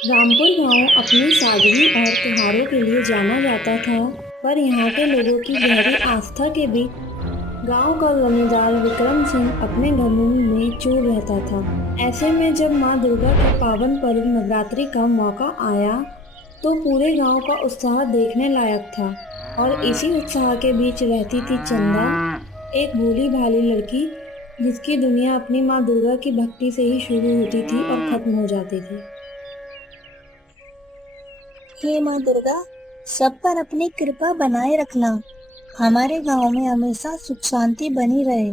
रामपुर गांव अपनी सादगी और त्योहारों के लिए जाना जाता था, पर यहाँ के लोगों की गहरी आस्था के बीच गांव का जमींदार विक्रम सिंह अपने घमंड में चूर रहता था। ऐसे में जब मां दुर्गा के पावन पर्व नवरात्रि का मौका आया, तो पूरे गांव का उत्साह देखने लायक था। और इसी उत्साह के बीच रहती थी चंदा, एक भोली भाली लड़की जिसकी दुनिया अपनी मां दुर्गा की भक्ति से ही शुरू होती थी और खत्म हो जाती थी। हे माँ दुर्गा, सब पर अपनी कृपा बनाए रखना। हमारे गांव में हमेशा सुख शांति बनी रहे।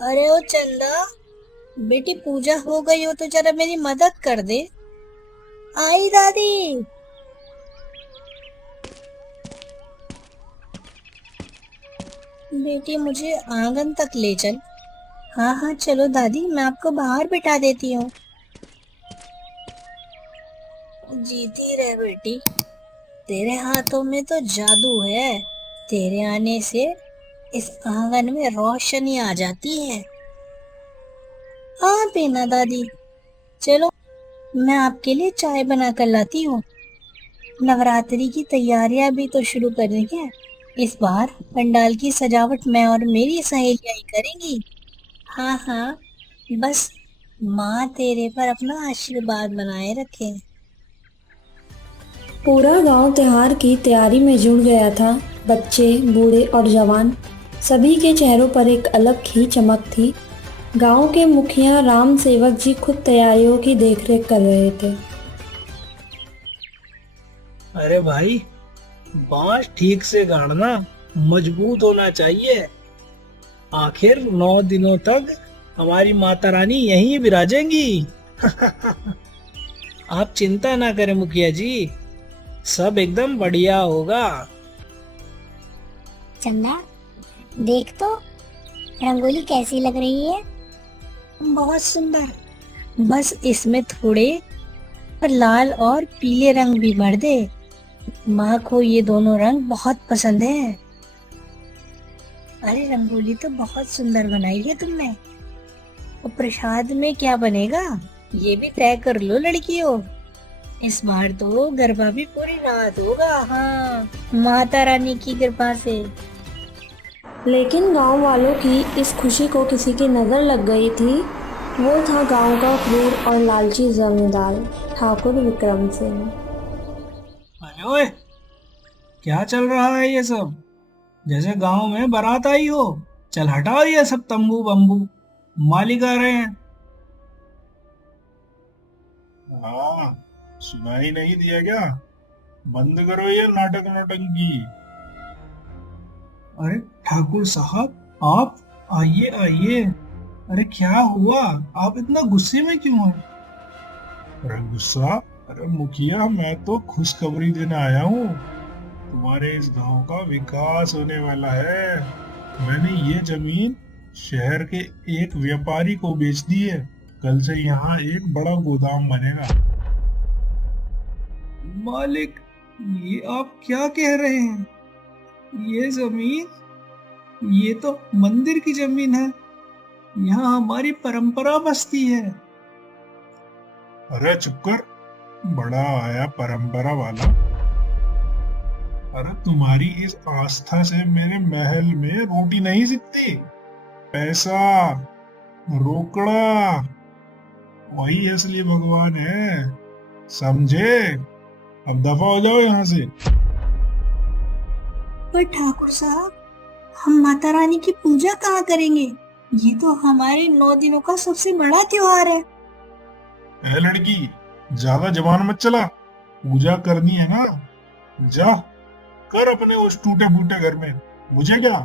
अरे ओ चंदा, बेटी पूजा हो गई हो तो जरा मेरी मदद कर दे। आई दादी। बेटी मुझे आंगन तक ले चल। हाँ हाँ चलो दादी, मैं आपको बाहर बिठा देती हूँ। जीती रहे बेटी, तेरे हाथों में तो जादू है। तेरे आने से इस आंगन में रोशनी आ जाती है। हाँ पीना दादी, चलो मैं आपके लिए चाय बना कर लाती हूँ। नवरात्रि की तैयारियां भी तो शुरू करनी है। इस बार पंडाल की सजावट मैं और मेरी सहेलियां ही करेंगी। हाँ हाँ, बस माँ तेरे पर अपना आशीर्वाद बनाए रखे। पूरा गांव त्योहार की तैयारी में जुट गया था। बच्चे, बूढ़े और जवान, सभी के चेहरों पर एक अलग ही चमक थी। गांव के मुखिया राम सेवक जी खुद तैयारियों की देखरेख कर रहे थे। अरे भाई, बांस ठीक से गाड़ना, मजबूत होना चाहिए। आखिर 9 दिनों तक हमारी माता रानी यहीं विराजेंगी। आप चिंता ना करें मुखिया जी, सब एकदम बढ़िया होगा। चंदा, देख तो रंगोली कैसी लग रही है। बहुत सुंदर। बस इसमें थोड़े लाल और पीले रंग भी भर दे। माँ को ये दोनों रंग बहुत पसंद है। अरे रंगोली तो बहुत सुंदर बनाई है तुमने। और प्रसाद में क्या बनेगा, ये भी तय कर लो लड़कियों। इस बार तो गरबा भी पूरी रात होगा। हाँ, माता रानी की कृपा से। लेकिन गांव वालों की इस खुशी को किसी की नजर लग गई थी। वो था गांव का क्रूर और लालची जमींदार ठाकुर विक्रम सिंह। अरे ओए, क्या चल रहा है ये सब? जैसे गांव में बारात आई हो। चल हटाओ ये सब तंबू बम्बू, मालिक आ रहे हैं। हाँ, सुनाई नहीं दिया क्या? बंद करो ये नाटक नौटंकी। अरे ठाकुर साहब, आप आइए आइए। अरे क्या हुआ, आप इतना गुस्से में क्यों हैं? अरे गुस्सा? अरे मुखिया, मैं तो खुशखबरी देने आया हूँ। तुम्हारे इस गांव का विकास होने वाला है। मैंने ये जमीन शहर के एक व्यापारी को बेच दी है। कल से यहाँ एक बड़ा गोदाम बनेगा। मालिक, ये आप क्या कह रहे हैं? ये जमीन, ये तो मंदिर की जमीन है। यहाँ हमारी परंपरा बसती है। अरे चुप कर, बड़ा आया परंपरा वाला। अरे तुम्हारी इस आस्था से मेरे महल में रोटी नहीं सिकती। पैसा, रोकड़ा, वही असली भगवान है, समझे? अब दफा हो जाओ यहाँ से। पर ठाकुर साहब, हम माता रानी की पूजा कहाँ करेंगे? ये तो हमारे 9 दिनों का सबसे बड़ा त्योहार है। ए लड़की, ज्यादा जबान मत चला। पूजा करनी है ना, जा कर अपने उस टूटे फूटे घर में। मुझे क्या,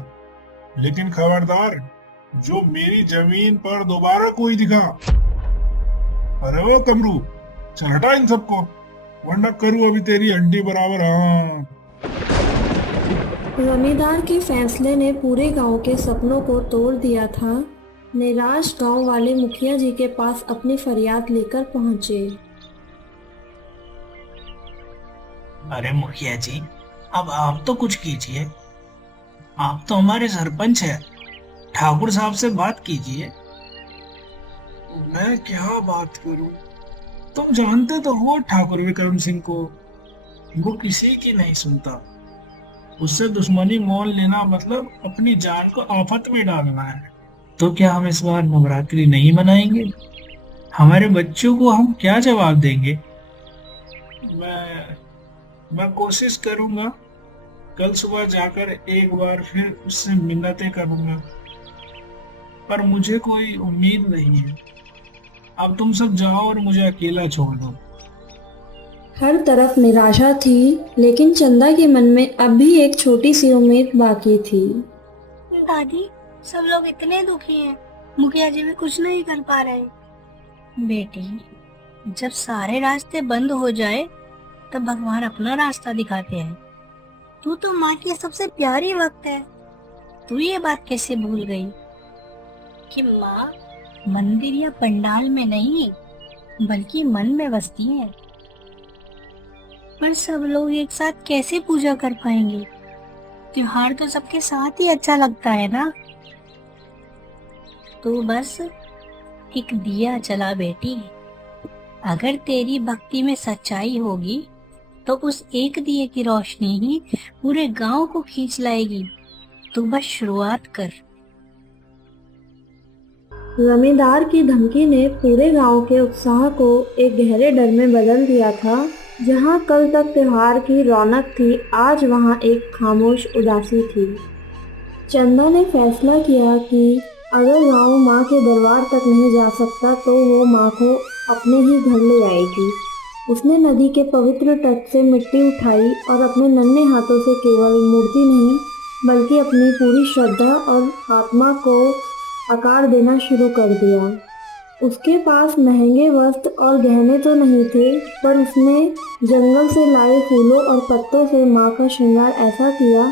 लेकिन खबरदार, जो मेरी जमीन पर दोबारा कोई दिखा। अरे वो कमरू, चल हटा इन सबको, वरना करूँ अभी तेरी हड्डी बराबर। हाँ। जमींदार के फैसले ने पूरे गांव के सपनों को तोड़ दिया था। निराश गांव वाले मुखिया जी के पास अपनी फरियाद लेकर पहुंचे। अरे मुखिया जी, अब आप तो कुछ कीजिए। आप तो हमारे सरपंच हैं, ठाकुर साहब से बात कीजिए। मैं क्या बात करूं? तुम जानते तो हो ठाकुर विक्रम सिंह को, वो किसी की नहीं सुनता। उससे दुश्मनी मोल लेना मतलब अपनी जान को आफत में डालना है। तो क्या हम इस बार नवरात्रि नहीं मनाएंगे? हमारे बच्चों को हम क्या जवाब देंगे? मैं मैं कोशिश करूंगा। कल सुबह जाकर एक बार फिर उससे मिन्नतें करूंगा, पर मुझे कोई उम्मीद नहीं है। अब तुम सब जाओ और मुझे अकेला छोड़ दो। हर तरफ निराशा थी, लेकिन चंदा के मन में अब भी एक छोटी सी उम्मीद बाकी थी। दादी, सब लोग इतने दुखी हैं, मुखिया जी भी कुछ नहीं कर पा रहे। बेटी, जब सारे रास्ते बंद हो जाए तब भगवान अपना रास्ता दिखाते हैं। तू तो माँ की सबसे प्यारी वक्त है। तू ये बात कैसे भूल गई कि माँ मंदिर या पंडाल में नहीं बल्कि मन में बसती है। पर सब लोग एक साथ कैसे पूजा कर पाएंगे? त्योहार तो सबके साथ ही अच्छा लगता है ना। तू बस एक दिया जला बेटी। अगर तेरी भक्ति में सच्चाई होगी तो उस एक दिए की रोशनी ही पूरे गांव को खींच लाएगी। तू बस शुरुआत कर। जमींदार की धमकी ने पूरे गांव के उत्साह को एक गहरे डर में बदल दिया था। जहां कल तक त्योहार की रौनक थी, आज वहां एक खामोश उदासी थी। चंदा ने फैसला किया कि अगर गांव माँ के दरबार तक नहीं जा सकता तो वो माँ को अपने ही घर ले आएगी। उसने नदी के पवित्र तट से मिट्टी उठाई और अपने नन्हे हाथों से केवल मूर्ति नहीं बल्कि अपनी पूरी श्रद्धा और आत्मा को आकार देना शुरू कर दिया। उसके पास महंगे वस्त्र और गहने तो नहीं थे, पर उसने जंगल से लाए फूलों और पत्तों से माँ का श्रृंगार ऐसा किया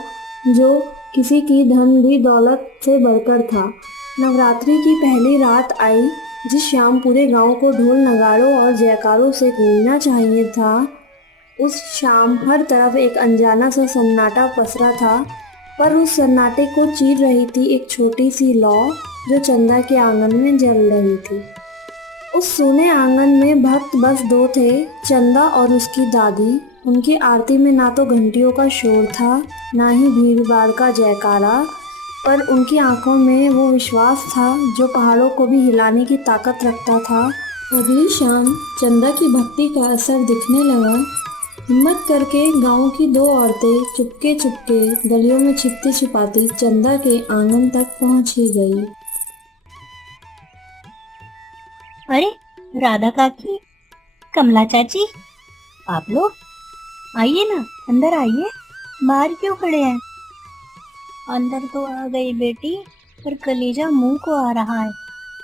जो किसी की धन भी दौलत से बढ़कर था। नवरात्रि की पहली रात आई, जिस शाम पूरे गांव को ढोल नगाड़ों और जयकारों से गूंजना चाहिए था। उस शाम हर तरफ एक अनजाना सा सन्नाटा पसरा था, पर उस सन्नाटे को चीर रही थी एक छोटी सी लौ जो चंदा के आंगन में जल रही थी। उस सूने आंगन में भक्त बस दो थे, चंदा और उसकी दादी। उनकी आरती में ना तो घंटियों का शोर था, ना ही भीड़ भाड़ का जयकारा, पर उनकी आंखों में वो विश्वास था जो पहाड़ों को भी हिलाने की ताकत रखता था। अगली शाम चंदा की भक्ति का असर दिखने लगा। हिम्मत करके गांव की दो औरतें चुपके चुपके गलियों में छिपती छिपाती चंदा के आंगन तक पहुंच ही गई। अरे राधा काकी, कमला चाची, आप लोग आइए ना, अंदर आइए। बाहर क्यों खड़े हैं? अंदर तो आ गई बेटी, पर कलेजा मुंह को आ रहा है।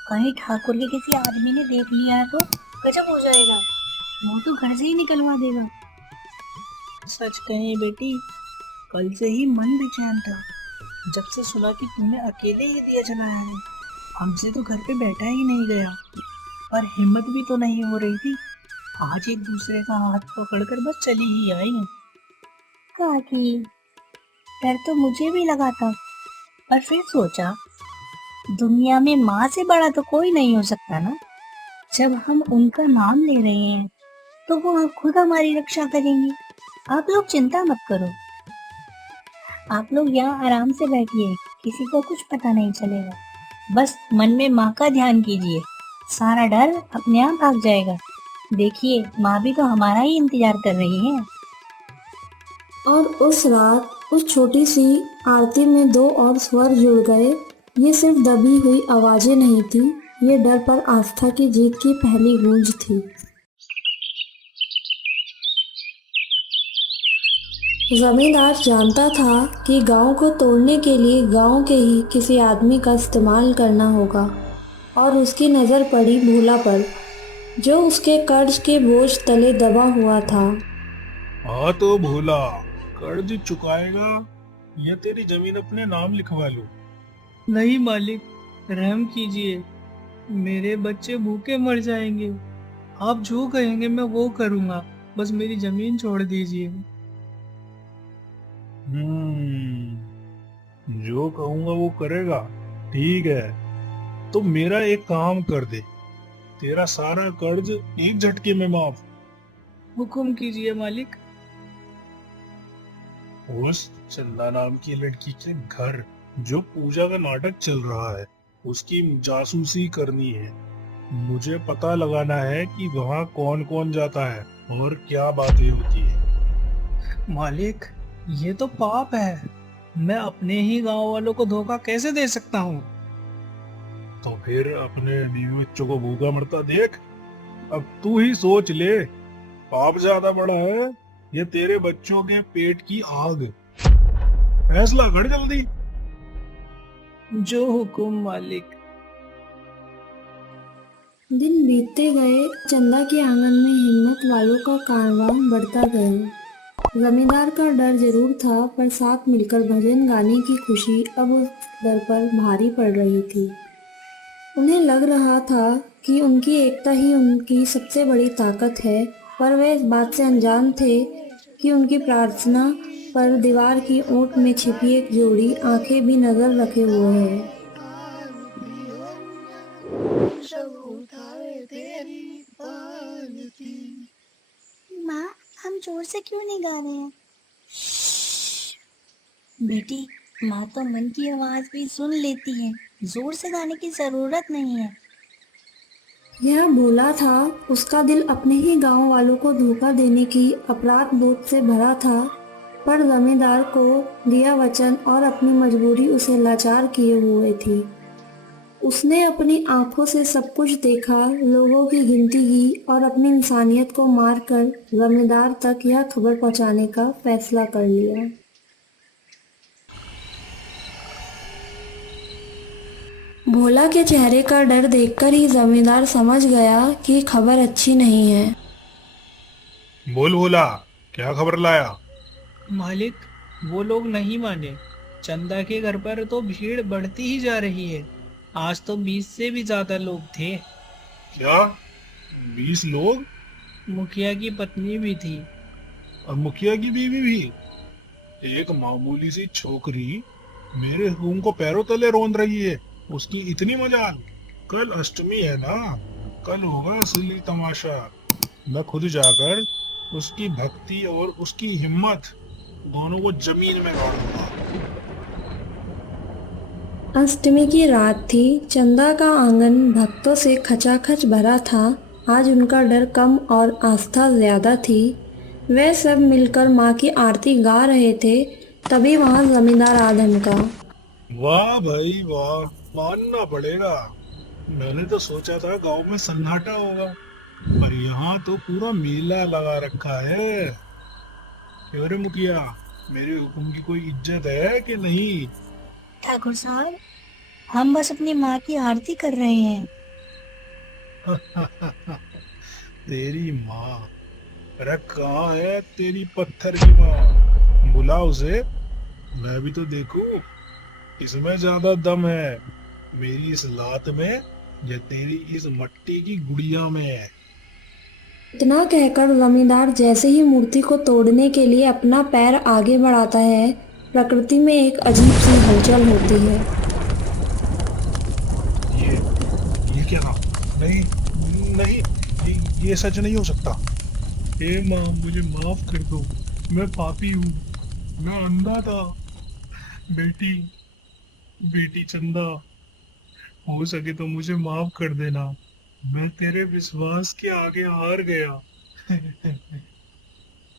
कहीं ठाकुर के किसी आदमी ने देख लिया है तो गजब हो जाएगा। वो तो घर से ही निकलवा देगा। सच कहें बेटी, कल से ही मन बेचैन था। जब से सुना कि तुमने अकेले ही दिया जलाया है, हमसे तो घर पे बैठा ही नहीं गया। पर हिम्मत भी तो नहीं हो रही थी। आज एक दूसरे का हाथ पकड़कर बस चली ही आई। काकी, डर तो मुझे भी लगा था, पर फिर सोचा दुनिया में माँ से बड़ा तो कोई नहीं हो सकता ना। जब हम उनका नाम ले रहे हैं तो वो खुद हमारी रक्षा करेंगी। आप लोग चिंता मत करो। आप लोग यहाँ आराम से बैठिए, किसी को कुछ पता नहीं चलेगा। बस मन में माँ का ध्यान कीजिए, सारा डर अपने आप भाग जाएगा। देखिए, माँ भी तो हमारा ही इंतजार कर रही है। और उस रात उस छोटी सी आरती में दो और स्वर जुड़ गए। ये सिर्फ दबी हुई आवाजें नहीं थी, ये डर पर आस्था की जीत की पहली गूंज थी। जमींदार जानता था कि गांव को तोड़ने के लिए गांव के ही किसी आदमी का इस्तेमाल करना होगा, और उसकी नज़र पड़ी भोला पर, जो उसके कर्ज के बोझ तले दबा हुआ था। हाँ तो भोला, कर्ज चुकाएगा या तेरी जमीन अपने नाम लिखवा लूं? नहीं मालिक, रहम कीजिए, मेरे बच्चे भूखे मर जाएंगे। आप जो कहेंगे मैं वो करूँगा, बस मेरी जमीन छोड़ दीजिए। जो कहूंगा वो करेगा, ठीक है। तो मेरा एक काम कर दे, तेरा सारा कर्ज एक झटके में माफ। हुक्म कीजिए मालिक। उस चंदा नाम की लड़की के घर जो पूजा का नाटक चल रहा है उसकी जासूसी करनी है। मुझे पता लगाना है कि वहाँ कौन कौन जाता है और क्या बातें होती है। मालिक, ये तो पाप है। मैं अपने ही गांव वालों को धोखा कैसे दे सकता हूँ? तो फिर अपने बीवी बच्चों को भूखा मरता देख। अब तू ही सोच ले, पाप ज्यादा बड़ा है या तेरे बच्चों के पेट की आग। फैसला कर जल्दी। जो हुक्म मालिक। दिन बीतते गए, चंदा के आंगन में हिम्मत वालों का कारवां बढ़ता गया। जमींदार का डर जरूर था, पर साथ मिलकर भजन गाने की खुशी अब उस दर पर भारी पड़ रही थी। उन्हें लग रहा था कि उनकी एकता ही उनकी सबसे बड़ी ताकत है, पर वे इस बात से अनजान थे कि उनकी प्रार्थना पर दीवार की ओट में छिपी एक जोड़ी आंखें भी नजर रखे हुए है। माँ, हम जोर से क्यों नहीं गा रहे हैं? बेटी, माँ तो मन की आवाज भी सुन लेती है। जोर से गाने की जरूरत नहीं है। यह भोला था, उसका दिल अपने ही गांव वालों को धोखा देने की अपराध बोध से भरा था, पर जमींदार को दिया वचन और अपनी मजबूरी उसे लाचार किए हुए थी। उसने अपनी आंखों से सब कुछ देखा, लोगों की गिनती की और अपनी इंसानियत को मारकर जमींदार तक यह खबर पहुंचाने का फैसला कर लिया। भोला के चेहरे का डर देखकर ही जमींदार समझ गया कि खबर अच्छी नहीं है। बोल बोला, क्या खबर लाया? मालिक, वो लोग नहीं माने। चंदा के घर पर तो भीड़ बढ़ती ही जा रही है। आज तो 20 से भी ज्यादा लोग थे। क्या 20 लोग? मुखिया की पत्नी भी थी। और मुखिया की बीवी भी? एक मामूली सी छोकरी मेरे हुक्म को पैरों तले रोंद रही है, उसकी इतनी मजाल। कल अष्टमी है ना, कल होगा असली तमाशा। मैं खुद जाकर उसकी भक्ति और उसकी हिम्मत दोनों को जमीन में गाड़ दूंगा। अष्टमी की रात थी। चंदा का आंगन भक्तों से खचाखच भरा था। आज उनका डर कम और आस्था ज्यादा थी। वे सब मिलकर माँ की आरती गा रहे थे, तभी वहाँ जमींदार आ धमका। वाह भाई वाह, मानना पड़ेगा। मैंने तो सोचा था गांव में सन्नाटा होगा, पर यहाँ तो पूरा मेला लगा रखा है। क्यों रे मुखिया, मेरे हुक्म की कोई इज्जत है कि नहीं? ठाकुर साहब, हम बस अपनी माँ की आरती कर रहे हैं। तेरी माँ? अरे कहाँ है तेरी पत्थर की माँ? बुला उसे, मैं भी तो देखूं किसमें ज्यादा दम है, मेरी इस लात में या तेरी इस मट्टी की गुड़िया में। इतना कहकर जमींदार जैसे ही मूर्ति को तोड़ने के लिए अपना पैर आगे बढ़ाता है, प्रकृति में एक अजीब सी हलचल होती है। ये क्या? नहीं नहीं, ये सच नहीं हो सकता। हे माँ, मुझे माफ कर दो, मैं पापी हूँ, मैं अंधा था। बेटी, बेटी चंदा, हो सके तो मुझे माफ कर देना, मैं तेरे विश्वास के आगे हार गया।